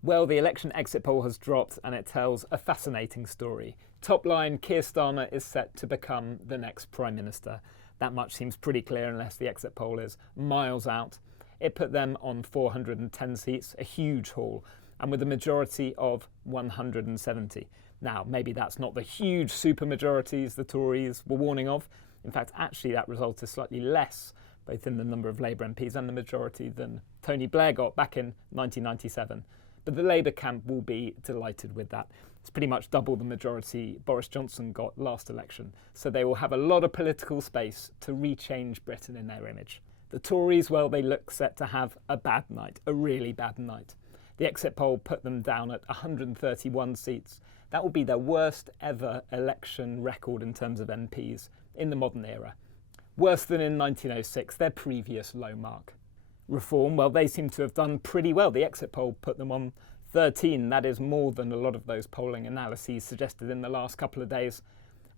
Well, the election exit poll has dropped and it tells a fascinating story. Top line, Keir Starmer is set to become the next Prime Minister. That much seems pretty clear unless the exit poll is miles out. It put them on 410 seats, a huge haul, and with a majority of 170. Now, maybe that's not the huge supermajorities the Tories were warning of. In fact, actually that result is slightly less, both in the number of Labour MPs and the majority, than Tony Blair got back in 1997. But the Labour camp will be delighted with that. It's pretty much double the majority Boris Johnson got last election, so they will have a lot of political space to rechange Britain in their image. The Tories, well, they look set to have a bad night, a really bad night. The exit poll put them down at 131 seats. That will be their worst ever election record in terms of MPs in the modern era. Worse than in 1906, their previous low mark. Reform, well, they seem to have done pretty well. The exit poll put them on 13. That is more than a lot of those polling analyses suggested in the last couple of days.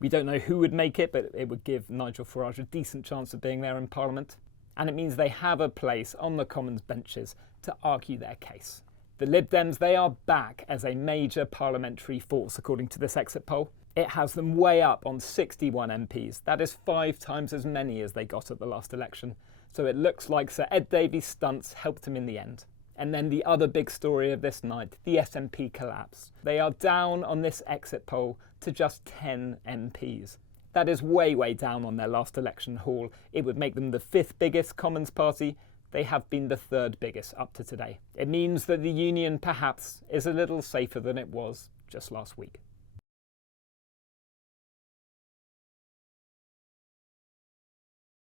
We don't know who would make it, but it would give Nigel Farage a decent chance of being there in Parliament. And it means they have a place on the Commons benches to argue their case. The Lib Dems, they are back as a major parliamentary force, according to this exit poll. It has them way up on 61 MPs. That is 5 times as many as they got at the last election. So it looks like Sir Ed Davies' stunts helped him in the end. And then the other big story of this night, the SNP collapse. They are down on this exit poll to just 10 MPs. That is way, way down on their last election haul. It would make them the 5th biggest Commons party. They have been the 3rd biggest up to today. It means that the union perhaps is a little safer than it was just last week.